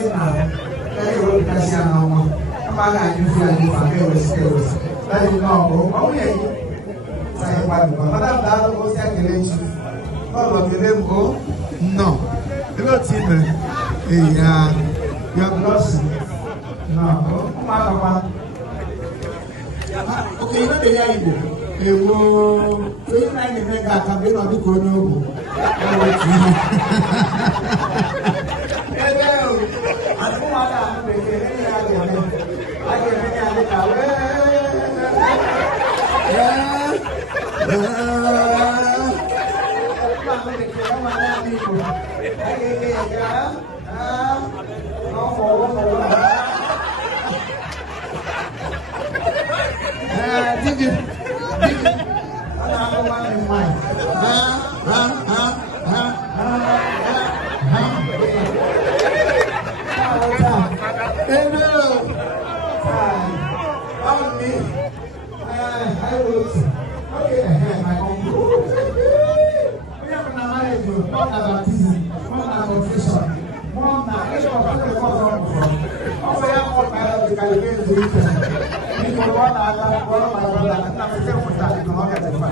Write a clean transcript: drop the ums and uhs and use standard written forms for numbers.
Kazi na ewe kasi ana ọma. Ama ga anyị fi anyị fa ewesi. Daddy no, ọ wụ yẹn. Sai kwa kwa. Madam da ko si akele chi. Ọlọ kele mo. No. Ebe o ti na. Ya. Ya blessing. No. Ma kwa. Okay, no dey hear you. Ewo. So you na ni mega ka be no diko no obo. Ewo ti. Ebe o. Atu ma da na be ke ni ya de ne. Ake ni ya de ka we.